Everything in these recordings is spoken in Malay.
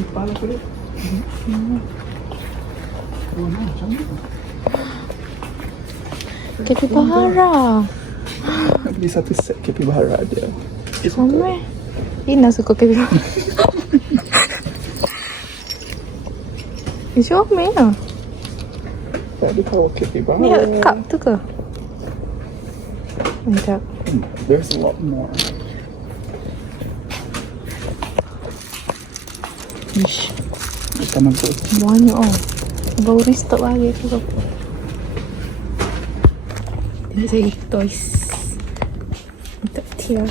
Pipa lah kulit. Oh, macam ni. Capybara. Nak beli satu set capybara dia. Sama. Ina suka capybara. Comel lah. Tak ada tahu capybara. Ni cup tu ke? Mantap. There's a lot more. Ish. Taman tu. Banyak oh. Baru restock lagi tu apa. Dia nak cari toys. Untuk Tia.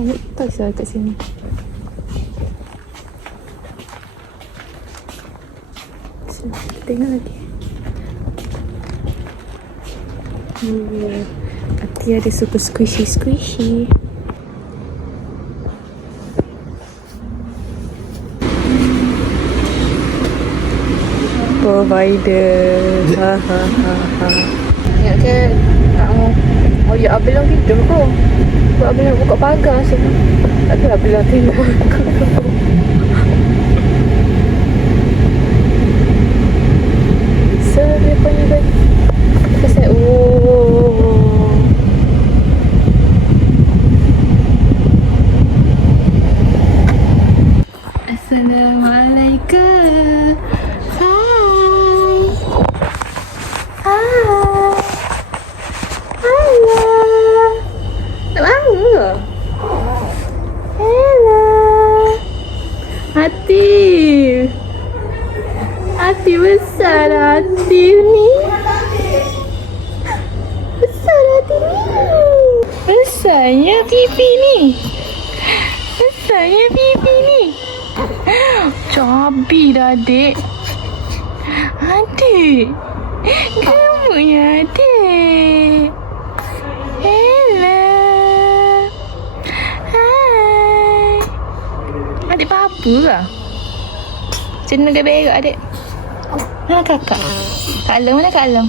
Banyak toys lah kat sini. So, tengok lagi. Tia ada suka squishy. Provider. Ingat ke oh ya Abel yang tidur ke? Buat Abel nak buka pagar semua. Tak ada Abel yang tidur. So dia punya bagi. Pasal Assalamualaikum. Hati besar hati ni. Besar hati ni. Besarnya pipi ni. Besarnya pipi ni. Cabi dah adik. Adik. Kamu ya adik. Hello. Hai. Adik apa lah? Macam mana dia berak adik? Mana kakak? Kak Long mana Kak Long?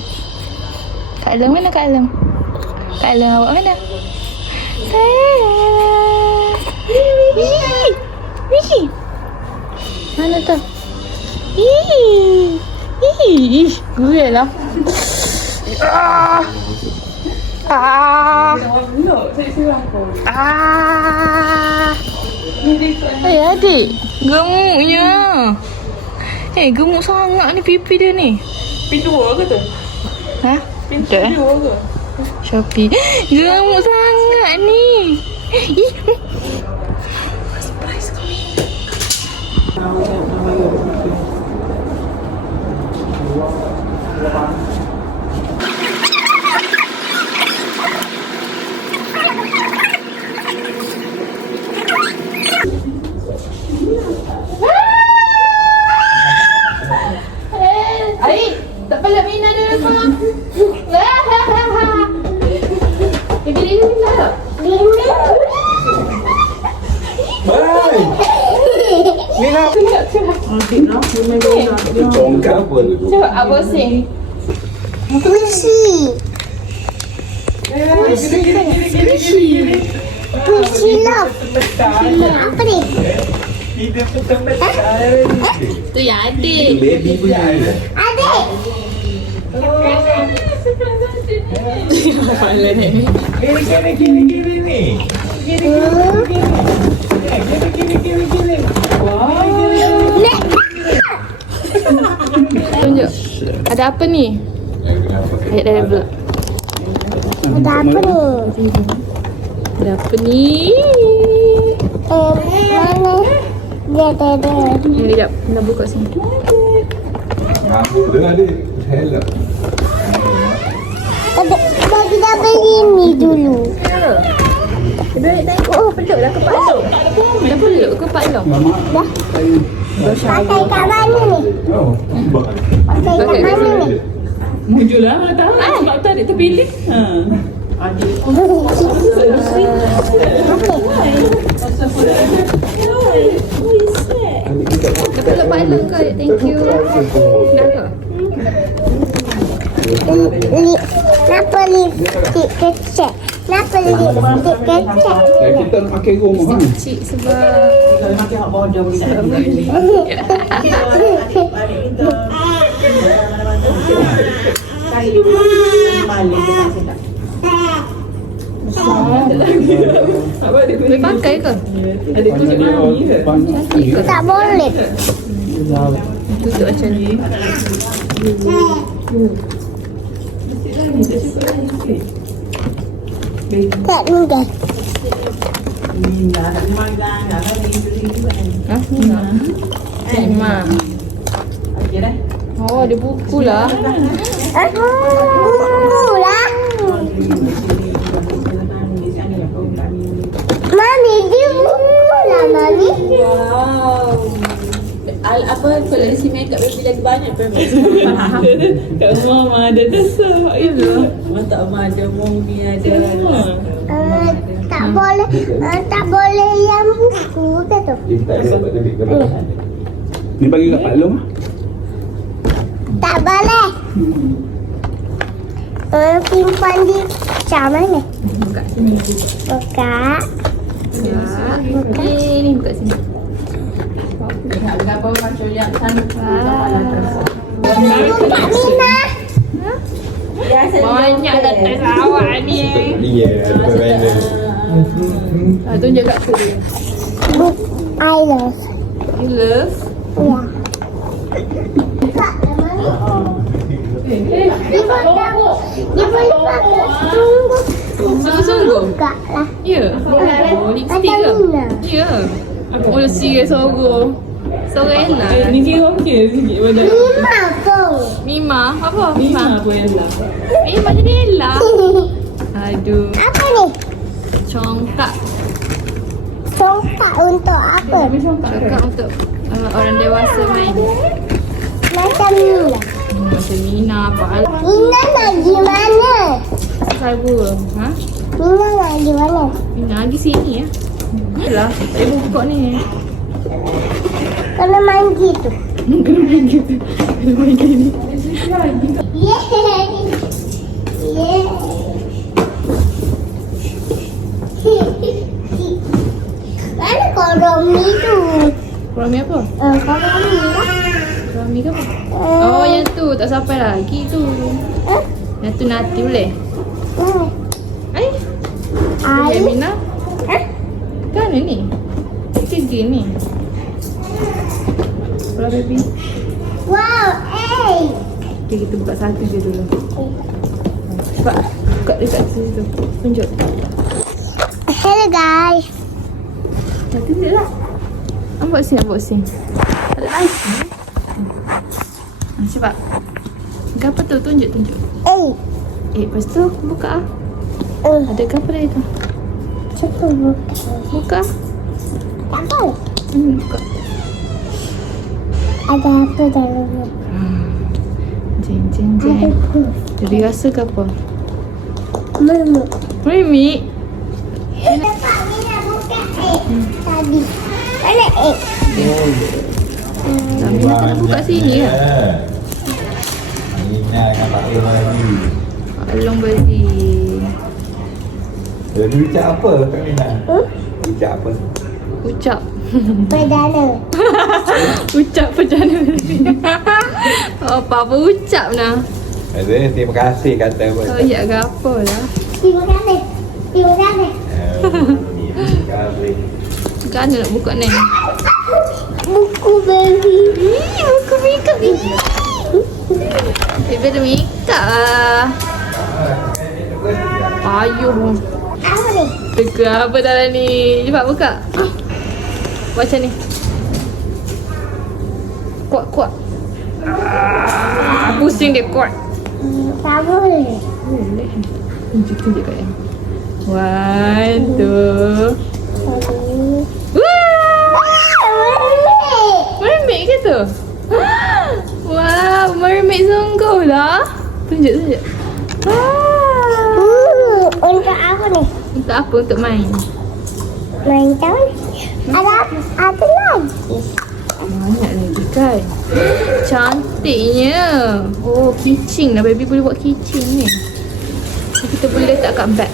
Kak Long mana Kak Long? Kak Long awak mana? Sayang. Wih. Mana tu? Ih, gurih lah. Hey adik, gemuknya. Gemuk sangat ni pipi dia ni. Pintu dua ke tu? Ha? Pintu dua ke? Shopee. Gemuk sangat ni. Surprise kami. Adik, tak pelak Mina dia apa? Dia tak? Bye. Mina. Congkak apa tu? Cuba abang sing. Pussy love. Apa ni? Tu yang adik. Baby punya. Adik. Gini ni. Nek. Tunjuk. Ada apa ni? Ayat dari belakang. Ada apa ni? Ada apa ni? Mana? Dia ada. Sekejap, nak buka sini. Dia ada hello. Kita beli ni dulu. Dia oh, peluk dah kepak long. Dah peluk kepak long. Mama. Dah. Pakai kat mana ni? Oh. Pakai kat Pakai kat mana ni? Mujur lah, mana tahu. Sebab tu adik terpilih. Adik. Dah peluk pak long ke? Thank you. Dah ke? Kenapa lipstick kecil? Kenapa dia kecek? Dan kita nak pakai rumah kan? Kecil sebab Kalau makan hot border boleh tak ada. Balik depan sini. Apa dia boleh pakai ke? Ada tunjuk mami ke? Cantik ke? Tak boleh. Tutup macam ni. Tak mudah. Ha? Lima. Okey dah. Oh, ada buku lah. Lah. Mami, dia buku lah, Mami. Wow. Apa kalau si makeup baby lagi banyak pun. Kat rumah ada dasar. Itu. Mata Mak ada, Mommy ada. Tak boleh yang buku ke tu? Kita dapat lebih ke. Ni bagi kat Pak Long ah. Tak boleh. Simpan di macam mana? Buka sini. Buka. Buka. Ni buka sini. Apa macam yang sana. Buka Mina. Banyak datang awak ni. Ya, ada random. Tunjuk kat aku dia. Book I love. You love. Ya. Buka dia boleh pakai sungguh. Sungguh-sungguh? Buka lah. Ya. Oh, lipstick ke? Mina. Ya. Oh, serius sorok. Sorok Ella. Ni kira okey sikit pada. Lima pun. Mima. Apa? Mima pun yang lah. Mima jadi Ella. Aduh. Apa ni? Congkak. Congkak untuk apa? Congkak untuk orang dewasa main. Macam Mina. Macam Mina apa. Mina lagi mana? Sabu. Ha? Mina lagi mana? Mina lagi sini ya. Lah, ibu buka ni. Kena main gitu. Kena main gitu. Kena main gini. Yeah. Yeah. Mana Koromi tu? Kurami apa? Koromi lah. Kurami ke apa? Oh, yang tu tak sampai lagi tu. Yang tu nanti boleh. Ai. Air. Mina. Kan ni. Tiga ni. Kalau baby. Wow, Okay, kita buka satu je dulu. Cepat. Buka dekat situ. Tunjuk. Hello guys. Dah tunjuk lah. Unboxing. Ada ice ni. Cepat. Apa tu? Tunjuk. Lepas tu aku buka ah. Ada apa dia tu? Cepat buka. Buka. Tak tahu. Buka. Ada apa dalamnya? Jeng. Ada pun. Jadi rasa ke apa? Mama. Mermik. Dapat Mina buka tadi. Mana Tapi nak kena buka sini kan? Nina dengan Pak Long lagi. Along beri. Dia ucap apa Kak Nina? Ucap apa? Ucap. Perdana. Ucap perdana. Apa ucap nah? Ada terima kasih kata apa? Oh ya ke apa lah. Terima kasih. Terima kasih. Terima kasih. Kan nak buka ni. Buku baby. Buku makeup ni. Baby ada makeup lah. Payuh. Apa ni? Teka apa dalam ni? Cepat buka. Baca ni. Kuat. Pusing dia kuat. Tak boleh. Boleh. Tunjuk kat dia. 1, 2. Wah! Mermaid ke tu? Wow, mermaid sungguh lah. Tunjuk. Untuk apa ni? Untuk apa? Untuk main. Main tahun. Ada lagi. Banyak lagi kan. Cantiknya. Oh, keychain lah. Baby boleh buat keychain ni. Kita boleh letak kat bag.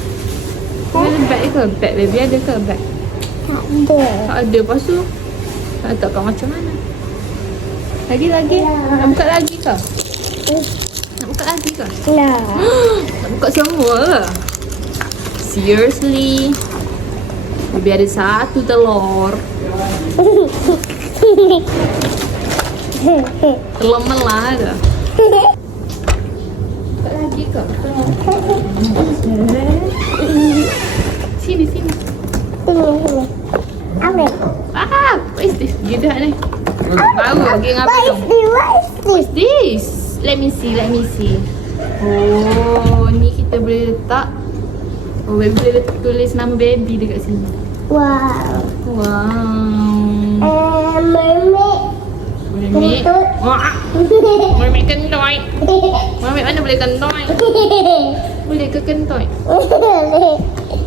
Ada bag ke? Bag baby ada ke bag? Tak ada. Tak ada. Lepas tu nak letak kat macam mana? Lagi. Nak buka lagi ke? Nak buka lagi ke? Nah. Nak buka semua ke? Seriously? Baby ada 1 telur. Telur melah ke? Buka lagi ke? Sini. Sini. Ambil. What is this? Gidah ni. Baru lagi ngapain dong? What's this? Let me see. Oh, ni kita boleh letak. Oh, baby boleh tulis nama baby dekat sini. Wow. Mermaid. Mermaid. Wah, mermaid kentoi. Mermaid mana boleh kentoi? Boleh ke kentoi?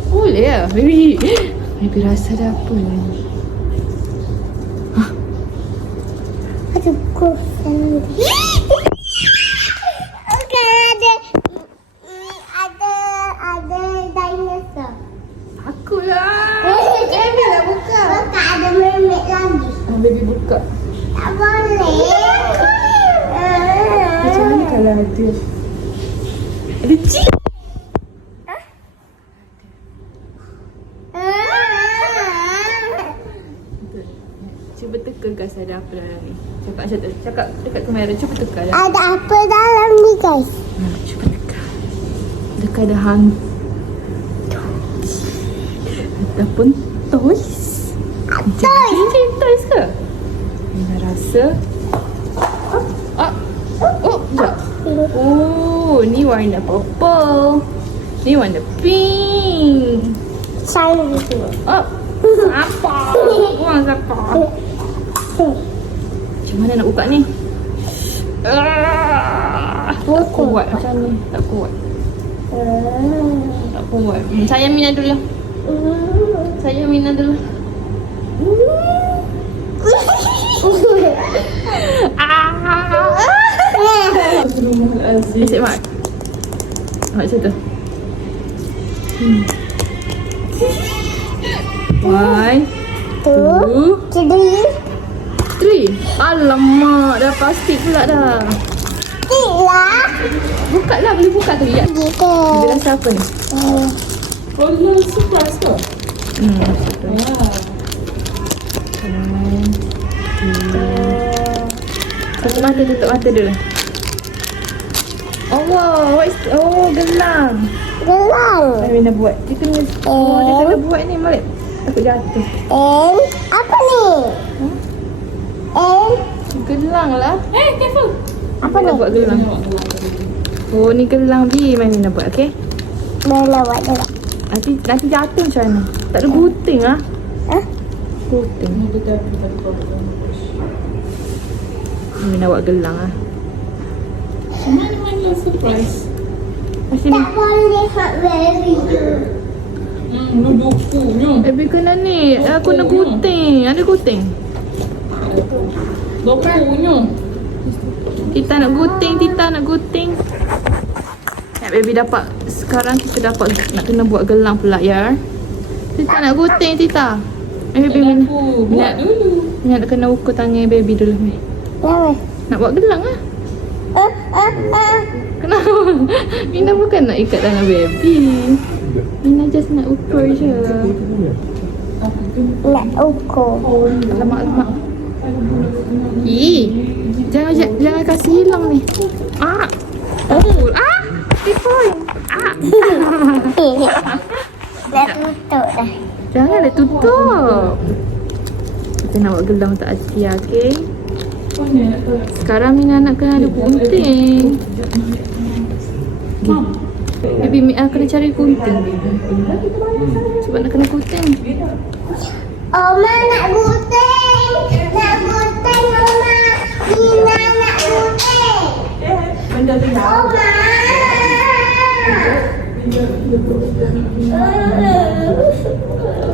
Boleh ya, baby. Baby rasa ada apa ni? Ada kosan. Ada dinosaur. Takutlah. Baby lah buka. Buka ada mermaid lagi. Baby buka. Tak boleh. Macam mana kalau ada? Ada cik. Cuba teka guys ada apa dalam ni. Cakap dekat kamera. Cuba teka dalam. Ada apa dalam ni guys? Cuba teka. Dekat ada hantu. Ataupun toys. Cincin toys ke? Mina rasa. Oh, sekejap. Oh, ni warna purple. Ni warna pink. Shine gitu. Oh, apa? Wah, siapa? Macam mana nak buka ni? Tak kuat macam ni. Tak kuat. Saya Mina dulu. Asyik mak. Macam tu. One, two, three. Alamak, dah plastik pula dah. Buka lah, boleh buka tu. Ya. Gitu. Dia rasa apa ni? Oh, lu surprise ke? Satu mata, tutup mata dulu. Oh wow, gelang. Mari nak buat. Dia kena buat ni Malik. Takut jatuh. Apa ni? Gelang lah. Careful. Apa nak buat gelang? Oh, ni gelang B. Mari nak buat, okey? Boleh buat juga. Nanti jatuh macam mana? Tak ada gunting ah. Gunting. Mari nak buat gelang ah. Mana surprise? Macam ni. Tak boleh hot baby. Lu bukunya. Baby kena ni. Aku nak gunting. Ada gunting? Bukunya. Tita nak gunting. Baby dapat. Sekarang kita dapat nak kena buat gelang pula ya. Tita nak gunting Tita. Baby Buat dulu. nak kena ukur tangan baby dulu ni. Kenapa? Nak buat gelang ah. Kenapa? Mina bukan nak ikat tangan baby. Mina just nak ukur je. Nak ukur. Alamak. Jangan kasih hilang ni. Tipoy. Dah tutup dah. Janganlah tutup. Kita nak buat gelang untuk Asia, okey? Sekarang Mina nak kena ada gunting. Baby, kena cari gunting. Sebab nak kena gunting. Oma nak gunting. Oma. Mina nak gunting. Oma.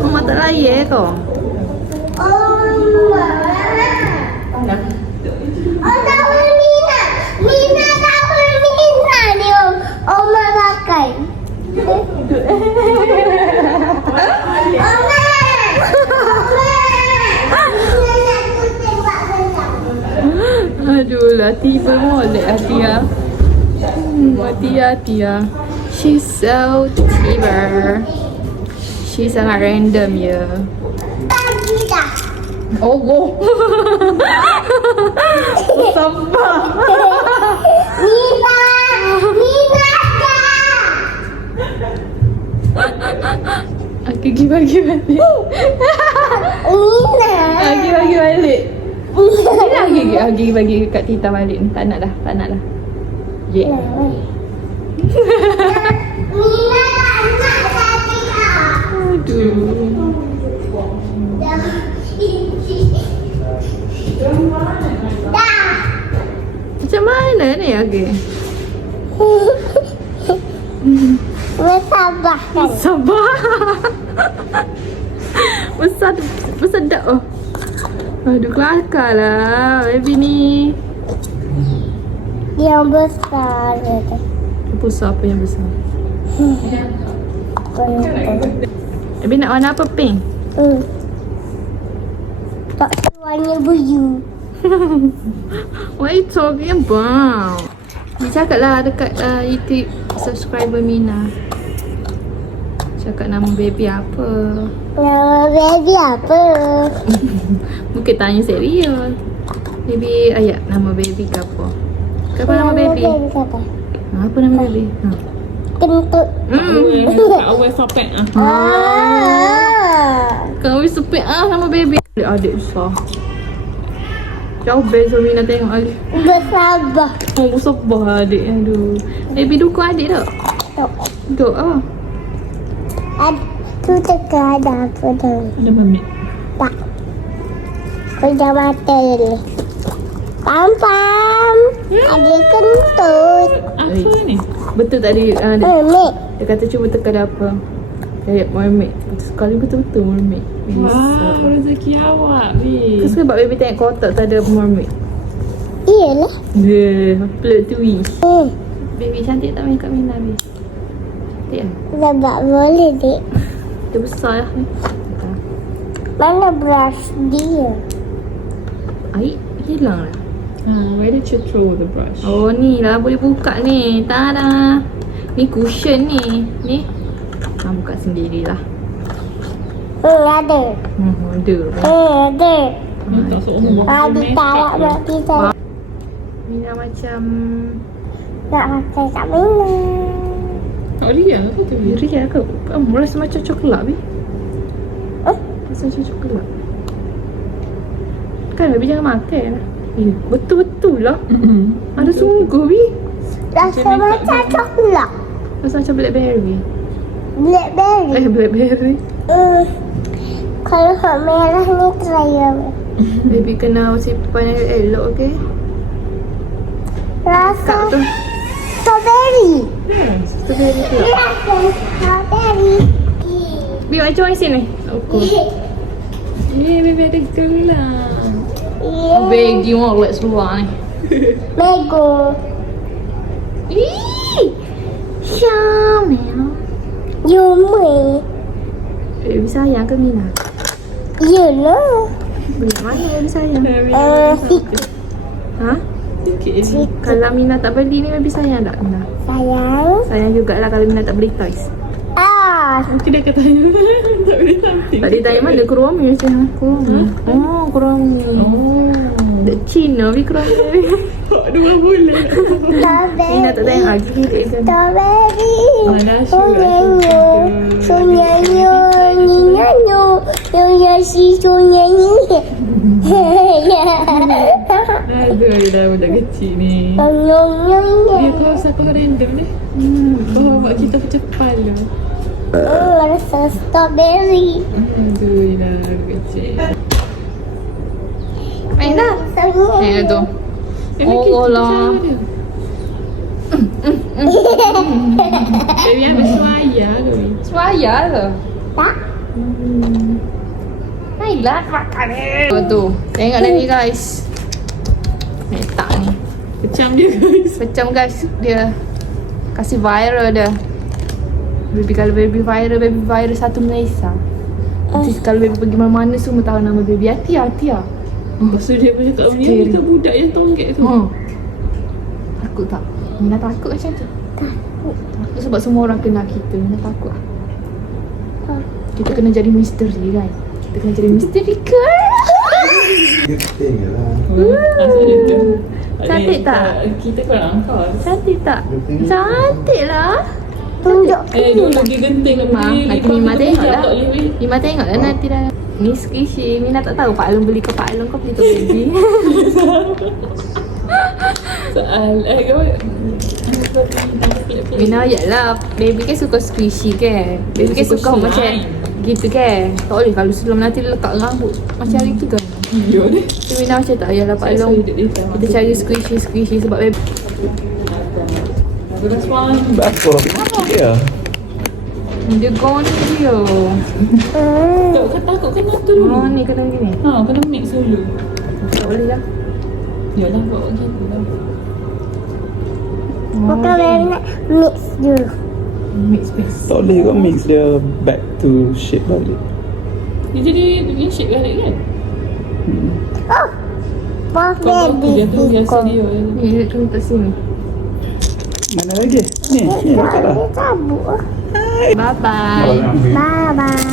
Mama tak layak kau. Oma. Oh, tahu Mina. Mina tahu Mina ni Oma pakai. lah tiba molek Atia. Atia. She's so tiba. She sangat random ya. Pagi dah. Oh, wow. Sabar. Nina dah. Aku bagi balik. Nina. Bagi balik. Lagi bagi kat Tita balik ni. Tak nak dah. Yeah. Nina tak nak tadi dah. Aduh. Dah. Macam mana ni Agi? Bersabar kan. Sabar. Besar dah. Oh. Aduh, kelakar lah baby ni. Yang besar tu. Besar apa yang besar? Baby nak warna apa? Pink? Tak warna biru. What are you talking about? Dia cakap lah dekat YouTube subscriber Mina. Cakap nama baby apa? Nama baby apa? Mungkin tanya serius. Baby ayat nama baby ke apa? Apa nama baby? Apa? Apa nama baby? Kentut. Kat awal sampai Kau sepik nama baby. Adik besar. Jauh best Mina tengok lagi. Bersabar. Oh, bersabar adik. Aduh. Baby dukung adik tak? Tak. Duk ah. Tu teka ada apa tu? ada mamik. Tak. Kerja mata ni. Pam. Ada kentut. Apa ni? Betul tadi Mek. dia kata cuba teka ada apa. Dia mermaid. Betul sekali betul-betul mermaid. Wah, rezeki awak, Kau Bi. sebab baby tengok kotak tak ada mermaid. Iyalah. Dia plot twist. Hmm. Baby cantik tak makeup Mina ni? Cantik lah. Sebab boleh dek. Dia besar lah ni. Mana brush dia? Air hilang lah. Where did you throw the brush? Oh ni lah boleh buka ni. Tada. Ni cushion ni. Ni. Buka sendirilah. Ada. Ada. Ada. Ni tak seumur. Ada tarak buat kita. Mina macam Nak makan kat mana? Tak Ria apa tu? diri lah ke? Rasa macam coklat Bi. Rasa macam coklat. Kan Bi jangan makan lah. Betul-betul lah. Ada sungguh Bi. Rasa macam coklat. Rasa macam blackberry. Blackberry. Blackberry. Kalau hak merah ni trial. Baby kena simpan yang elok, okay? Kak Rasa tu. strawberry. Strawberry tu. Rasa strawberry. Bi macam mana sini? Baby ada gelang. Bagi orang let seluar ni. Mango. Syamel. Yummy. Baby sayang ke Mina? Yelah. Beli mana baby sayang? Sikit. Ha? Sikit. Kalau Mina tak beli ni baby sayang tak Mina? Sayang. Sayang jugalah kalau Mina tak beli toys. Mungkin dia akan tanya. Tak boleh something. Tak ditanya mana Kuromi macam Kuromi. Oh, Kuromi. Dek Cina bi Kuromi. Dua bulan. Mina tak tanya lagi dia kan. Strawberry. Mana Sunyanyo. Sunyanyo. Ninyanyo. Yoyoshi sunyanyo. Aduh, dah budak kecil ni. Dia Nyong. kau rasa kau random ni. Kau buat kita pecah kepala. Rasa strawberry. Aduh, dah budak kecil. Main dah. Main tu. Oh lah. Baby ambil suaya ke Bi? Suaya ke? Tak? Baiklah makan ni. Tu. Tengok nanti guys. Tak ni. Kecam dia guys. Macam guys dia kasih viral dia. Baby kalau baby viral satu Malaysia. Nanti kalau baby pergi mana-mana semua tahu nama baby Atia. Lepas tu dia pun cakap ni budak yang tonggek tu. takut tak? Mina takut macam tu? Takut sebab semua orang kenal kita. Mina takut. Kita kena jadi misteri kan? Kita kena jadi misteri girl. Maksudnya tu. Cantik tak? Kita kurang angkor. Cantik tak? Cantik lah. Tunjuk. Dulu lagi genting nak Mak, beli. nanti Mima tengok lah. Tak boleh. Mima tengok lah nanti dah. Ni squishy. Mina tak tahu Pak Along beli ke Pak Along kau beli ke baby. Soal. Mina lah. Baby kan suka squishy kan. Baby kan suka Suka macam slime. gitu kan. Tak boleh kalau sebelum nanti lekat rambut. Macam hari tu kan. Video ni. So Mina macam tak payahlah Pak Along. Kita cari squishy sebab baby. Terus one. Berapa? Ya. Dia gone dia. Kau takut kena tu dulu. Oh ni kena gini. Ha, kena mix dulu. Tak boleh lah. Yalah buat gitu lah. Bukan baby nak mix dulu. Mix. Tak boleh kau mix dia back to shape balik. Dia jadi in shape balik kan? Oh. Buat Kau baby tu biasa siko. dia. Ni kena kat sini. Mana lagi? Ni letak lah. Dia cabut. Bye bye. Bye bye.